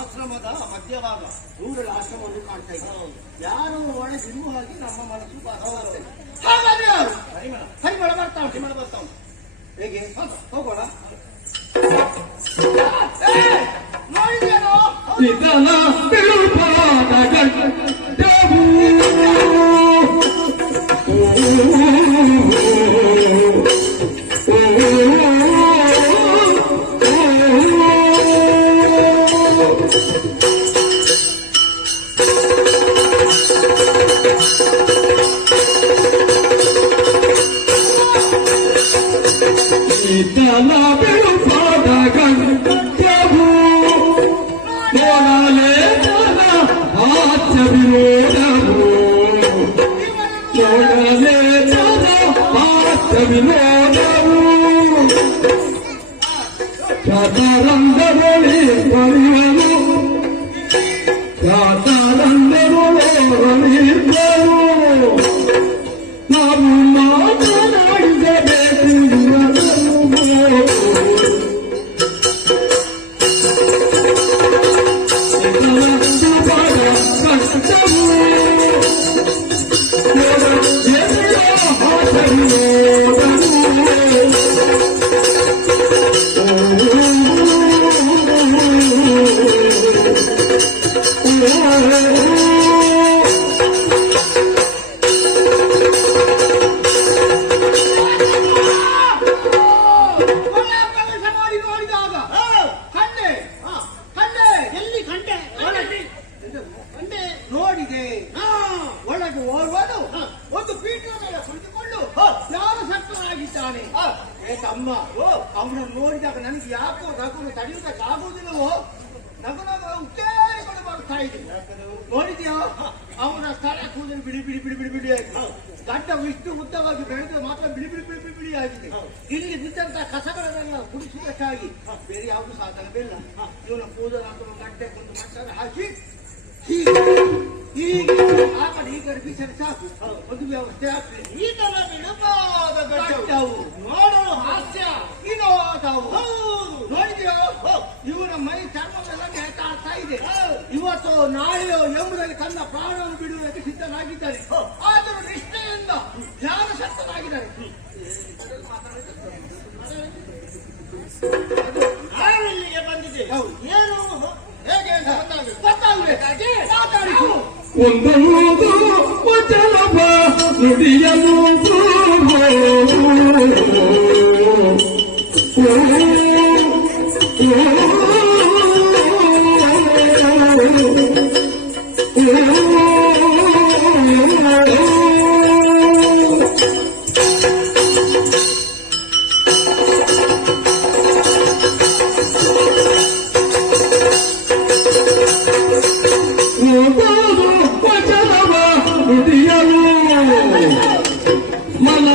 ಆಶ್ರಮದ ಮಧ್ಯಭಾಗ ದೂರದ ಆಶ್ರಮವನ್ನು ಕಾಣ್ತಾ ಇದ್ದಾರೆ. ಯಾರು ಒಳಗಿರುವ ಹಾಗೆ ನಮ್ಮ ಮನಸ್ಸು ಹಾಗಾದ್ರೆ ಯಾರು ಪರಿಮಳ ಬರ್ತಾ ಉಂಟು, ಪರಿಮಳ ಬರ್ತಾ ಉಂಟು. ಹೇಗೆ ಹೋಗೋಣ. ನೋಡಿದೇನೋ ಚಾತಾರಂಗರೊಳಿ ಪರಿವನು ಚಾತಾರಂಗರೊಳಿದ್ದರು ನಾವು ಮಾತನಾಡಿಸಬೇಕು ನೋಡಿದೆ. ಒಳಗೆ ಓರ್ವನು ಒಂದು ಪೀಠದ ಮೇಲೆ ಕುಳಿತುಕೊಂಡು ಯಾರು ಸತ್ತನಾಗಿದ್ದಾನೆ. ತಮ್ಮ ಅವನನ್ನು ನೋಡಿದಾಗ ನನಗೆ ಯಾಕೋ ನಗು ತಡೆಯುವುದಕ್ಕಾಗುವುದಿಲ್ಲವೋ, ನಗು ಉತ್ತೇರಿಕೊಂಡು ಬರ್ತಾ ಇದೆ. ನೋಡಿದ್ಯಾ ಅವನ ಸ್ಥಳ ಕೂದಲು ಬಿಡಿ ಬಿಡಿ ಬಿಡಿ ಬಿಡಿ ಬಿಡಿ ಆಗಿದೆ. ಗಡ್ಡ ಇಷ್ಟು ಉದ್ದವಾಗಿ ಬೆಳೆದು ಮಾತ್ರ ಬಿಡಿ ಬಿಡಿ ಬಿಡಿ ಬಿಡಿ ಬಿಡಿ ಆಗಿದೆ. ಇಲ್ಲಿ ಬಿದ್ದಂತಹ ಕಸಗಳನ್ನೆಲ್ಲ ಗುಡಿಸುವುದಕ್ಕಾಗಿ ಬೇರೆ ಯಾವುದು ಸಾಧನವಿಲ್ಲ. ಇವನ ಕೂದಲು ಹಾಕಲು ಗಡ್ಡೆ ಕೊಂಡು ಮಟ್ಟ ಹಾಕಿ ಹೀಗೆ ಆ ಕಡೆ ಈ ಕಡೆ ಬಿಸಿಲು ಸಾಕು, ಒಂದು ವ್ಯವಸ್ಥೆ ಆಗ್ತದೆ. ಈ ತರ ಬಿಡಬಾದ ಗಡ್ಡವು ನೋಡಲು ಹಾಸ್ಯ ವಿನೋದವು. ನೋಡಿದ್ಯೋ ಇವನ ಮೈ ಚರ್ಮವೆಲ್ಲ ನೇತಾಡ್ತಾ ಇದೆ. ಇವತ್ತು ನಾಳೆಯೋ ಎಂಬುದರಲ್ಲಿ ತನ್ನ ಪ್ರಾಣವನ್ನು ಬಿಡುವುದಕ್ಕೆ ಸಿದ್ಧನಾಗಿದ್ದಾರೆ. ಆದರೂ ನಿಷ್ಠೆಯಿಂದ ಯಾರು ಸತ್ತನಾಗಿದ್ದಾರೆ. ನಾವಿಲ್ಲಿಗೆ ಬಂದಿದೆ. ಏನು ಹೇಗೆ ಗೊತ್ತಾಗಬೇಕಾಗಿ ಮಾತಾಡಿಸು. ಒಂದೊಂದು ವಚನವ ನುಡಿಯಲು ಮನ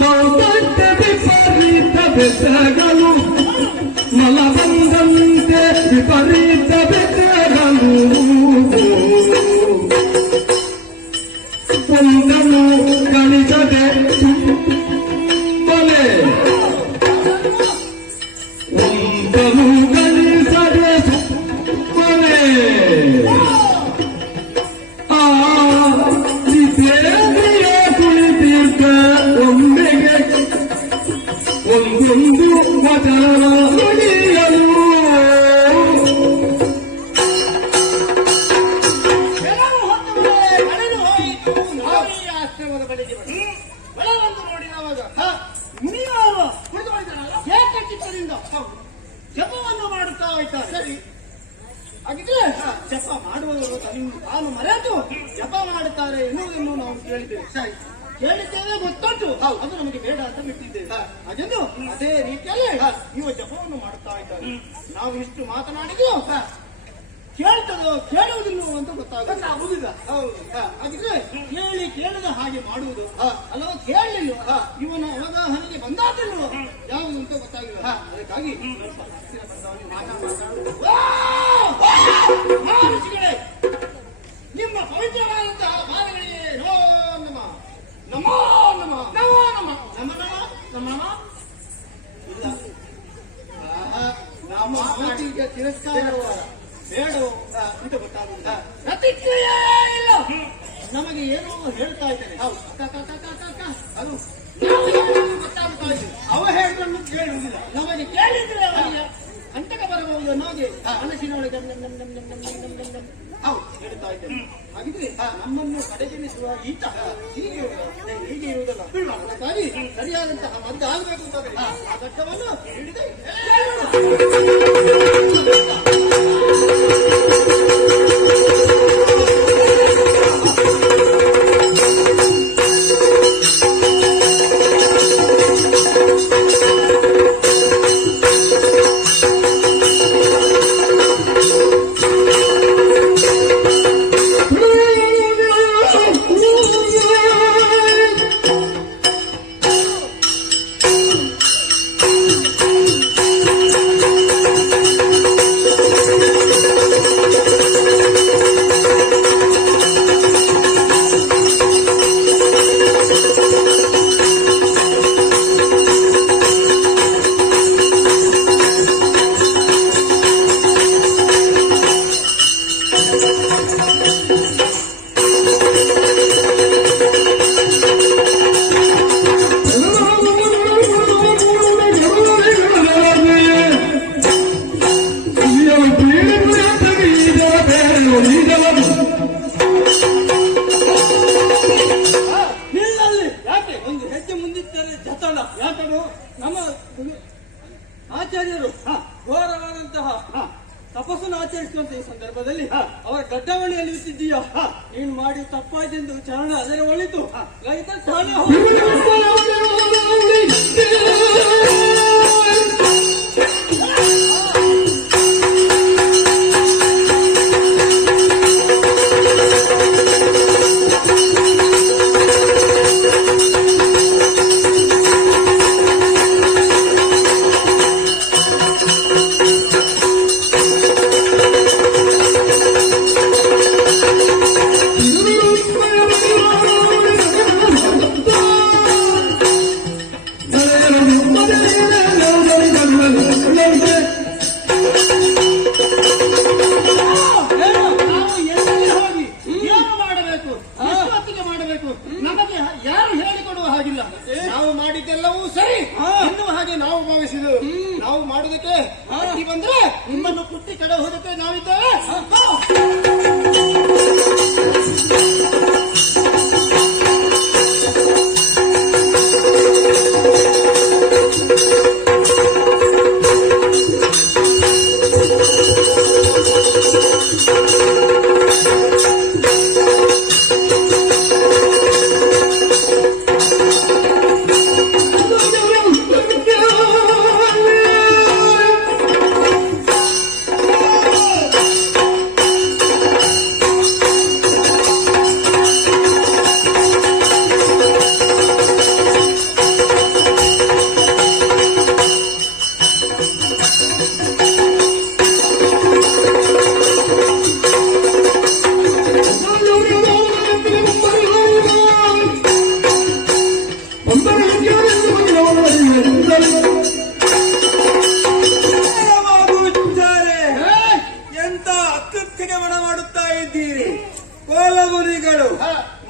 ದೌರ್ಬಲ್ಯ ವಿಪರೀತ ಬೆಸಗಲು, ಮಲ ಬಂದಂತೆ ವಿಪರೀತ ಬೆಸಗಲು, ಒಂದನ್ನು ಗಳಿಸದೆ ಬಲೆ ಒಂದನ್ನು ಗಳಿಸದೆ ಬಲೆ ಒಂದೊಂದು ವಚನ ನುಡಿಯಲು. ಆಶ್ರಮದ ಬಳಿಗೆ ಒಳಗೊಂದು ನೋಡಿದವಾಗ ಮುನಿಯವರು ಏಕಚಿತ್ತದಿಂದ ಜಪವನ್ನು ಮಾಡುತ್ತಾ ಇದ್ದಾರೆ. ಸರಿ ಹಾಗಿದ್ರೆ ಜಪ ಮಾಡುವವರು ತಾನು ಮರೆತು ಜಪ ಮಾಡುತ್ತಾರೆ ಎನ್ನುವುದನ್ನು ನಾವು ಕೇಳಿದ್ದೇವೆ. ಸರಿ ಕೇಳಿದ್ದೇವೆ, ಗೊತ್ತುಂಟು, ಅದು ನಮಗೆ ಬೇಡ ಅಂತ ಬಿಟ್ಟಿದ್ದೇವೆ. ಅದನ್ನು ಅದೇ ರೀತಿಯಲ್ಲಿ ನೀವು ಜಪವನ್ನು ಮಾಡುತ್ತಾ ಇದ್ದಾರೆ. ನಾವು ಇಷ್ಟು ಮಾತನಾಡಿದ್ವು ಕೇಳ್ತದೋ ಕೇಳುವುದಿಲ್ಲವೋ ಅಂತ ಗೊತ್ತಾಗುದಿಲ್ಲ. ಹಾಗಿದ್ರೆ ಕೇಳಿ ಕೇಳದ ಹಾಗೆ ಮಾಡುವುದು ಅಲ್ಲವ ಕೇಳಲಿಲ್ಲ ಇವನ ಅವಗಾಹನೆಗೆ ಬಂದಾದಿಲ್ವೋ ಯಾವುದು ಅಂತ ಗೊತ್ತಾಗಿಲ್ಲ. ಅದಕ್ಕಾಗಿ ಮಹಾರುಚಿಗಳೇ, ನಿಮ್ಮ ಪವಿತ್ರವಾದಂತಹ ಬಾಲಗಳಿಗೆ ನಮೋ ನಮ ನಮೋ ನಮ ನಮೋ ನಮ ನಮ ನಮ ನಮ ಇಲ್ಲ. ನಮ್ಮ ಮಾತಿಗೆ ತಿರಸ್ಕಾರ ಬೇಡವೋ ಅಂತ ಗೊತ್ತಾಗುವುದಿಲ್ಲ. ಪ್ರತಿಕ್ರಿಯೆ ಇಲ್ಲ. ನಮಗೆ ಏನೋ ಹೇಳ್ತಾ ಇದ್ದೇನೆ ಅದು ನಾವು ಹೇಳೋದು ಗೊತ್ತಾಗ್ತಾ ಇದೆ. ಅವ ಹೇಳೋದನ್ನು ಕೇಳುವುದಿಲ್ಲ. ನಮಗೆ ಕೇಳಿದ್ರೆ ಅವರಿಗೆ ಅಂಟಕ ಬರಬಹುದು. ನಮಗೆ ಮನಸ್ಸಿನ ಒಳಗೆ ಹೇಳ್ತಾ ಇದ್ದೇನೆ. ಹಾಗಿದ್ರೆ ನಮ್ಮನ್ನು ಕಡೆಗಣಿಸುವ ಈತ ಹೀಗೆ ಇರುವುದಲ್ಲ. ಅದಕ್ಕಾಗಿ ಸರಿಯಾದಂತಹ ಮದ್ದು ಆಗಬೇಕು ಅಂತಂದ್ರೆ ಆ ಘಟ್ಟವನ್ನು ಹಿಡಿದೇ ಆಚಾರ್ಯರು ಘೋರವಾದಂತಹ ತಪಸ್ಸನ್ನು ಆಚರಿಸುವಂತ ಈ ಸಂದರ್ಭದಲ್ಲಿ ಅವರ ಗಡ್ಡವಣಿಯಲ್ಲಿ ಇಟ್ಟಿದ್ದೀಯೋ ನೀನು ಮಾಡಿ ತಪ್ಪಾಯ್ತೆಂದು ಚರಣ ಅದರ ಒಳಿತು ತಾನೇ ನಾವು ಮಾಡಿದ್ದೆಲ್ಲವೂ ಸರಿ ಎನ್ನುವ ಹಾಗೆ ನಾವು ಭಾವಿಸಿದೆವು. ನಾವು ಮಾಡುವುದಕ್ಕೆ ಅಡ್ಡಿ ಬಂದ್ರೆ ನಿಮ್ಮನ್ನು ಕುಟ್ಟಿ ಕೆಡಹುವುದಕ್ಕೆ ನಾವಿದ್ದೇವೆ.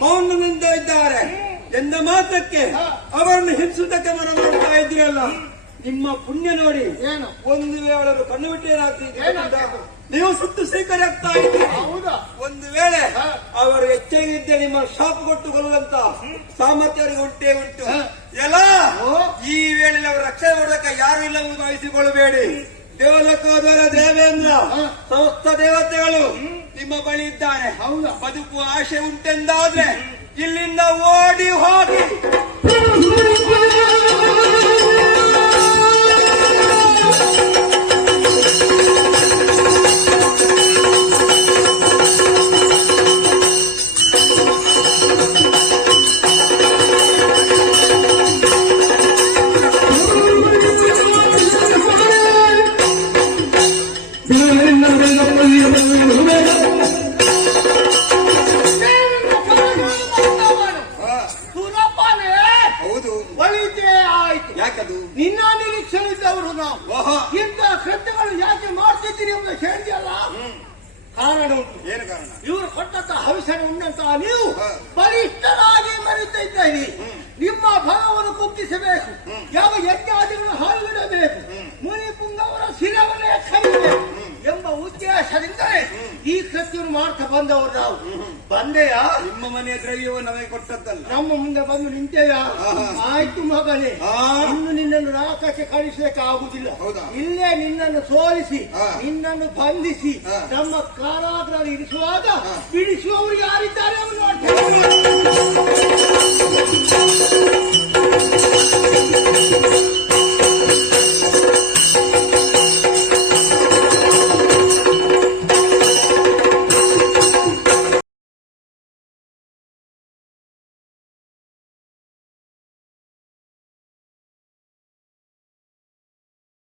ಮೌನದಿಂದ ಇದ್ದಾರೆ ಎಂದ ಮಾತ್ರಕ್ಕೆ ಅವರನ್ನು ಹಿಂಸುವುದಕ್ಕೆ ಮನ ಮಾಡ್ತಾ ಇದ್ದೀರಲ್ಲ. ನಿಮ್ಮ ಪುಣ್ಯ ನೋಡಿ ಒಂದು ವೇಳೆ ಕಣ್ಣು ಬಿಟ್ಟೇನಾಗ್ತಿದೆ, ನೀವು ಸುತ್ತು ಸ್ವೀಕಾರ ಆಗ್ತಾ ಇದ್ದೀರಿ. ಒಂದು ವೇಳೆ ಅವರು ಎಚ್ಚರಿದ್ದೆ ನಿಮ್ಮ ಶಾಪ್ ಕೊಟ್ಟು ಕೊಲ್ಲುವಂತ ಸಾಮರ್ಥ್ಯ ಅವರಿಗೆ ಉಂಟೇ ಉಂಟು. ಎಲ್ಲ ಈ ವೇಳೆಯಲ್ಲಿ ಅವರು ರಕ್ಷಣೆ ಮಾಡೋದಕ್ಕೆ ಯಾರು ಇಲ್ಲವೆಂದು ಭಾವಿಸಿಕೊಳ್ಳಬೇಡಿ. ದೇವಲೋಕದವರ ದೇವೇಂದ್ರ ಸಮಸ್ತ ದೇವತೆಗಳು ನಿಮ್ಮ ಬಳಿ ಇದ್ದಾನೆ. ಬದುಕುವ ಆಶೆ ಉಂಟೆಂದಾದ್ರೆ ಇಲ್ಲಿಂದ ಓಡಿ ಹೋಗಿ ಇಂಥ ಕೃತ್ಯಗಳು ಯಾಕೆ ಮಾಡ್ತಿದ್ದೀರಿ ಎಂಬ ಹೇಳಿದೆಯಲ್ಲ ಕಾರಣ ಉಂಟು. ಏನು ಕಾರಣ? ಇವರು ಕೊಟ್ಟಂತ ಹವಿಷಣ ಉಂಡಂತಹ ನೀವು ಬಲಿಷ್ಠರಾಗಿ ಮರಿತಾ ಇದ್ದೀರಿ. ನಿಮ್ಮ ಫಲವನ್ನು ಕುಗ್ಗಿಸಬೇಕು, ಯಾವ ಯಜ್ಞಾದಿಗಳನ್ನು ಹಾಳುಬಿಡಬೇಕು, ಮುನಿ ಪುಂಗವರ ಶಿರವನ್ನೇ ಕೈಯಬೇಕು ಎಂಬ ಉದ್ದೇಶದಿಂದಲೇ ಈ ಕೃತ್ಯವನ್ನು ಮಾಡ್ತಾ ಬಂದವರು ನಾವು. ಬಂದೆಯಾ? ನಿಮ್ಮ ಮನೆಯ ದ್ರವ್ಯವನ್ನು ನಮಗೆ ಕೊಟ್ಟದ್ದಲ್ಲ, ನಮ್ಮ ಮುಂದೆ ಬಂದು ನಿಂತೆಯಾ? ಆಯ್ತು ಮಗನೇ, ಇನ್ನು ನಿನ್ನನ್ನು ನಾಟಕ್ಕೆ ಕಳಿಸಲಿಕ್ಕೆ ಆಗುದಿಲ್ಲ. ಹೌದಾ? ಇಲ್ಲೇ ನಿನ್ನನ್ನು ಸೋಲಿಸಿ ನಿನ್ನನ್ನು ಬಂಧಿಸಿ ನಮ್ಮ ಕಾರಾಗೃಹದಲ್ಲಿ ಇರಿಸುವಾಗ ಬಿಡಿಸುವವರು ಯಾರಿದ್ದಾರೆ ಎಂದು ನೋಡಿ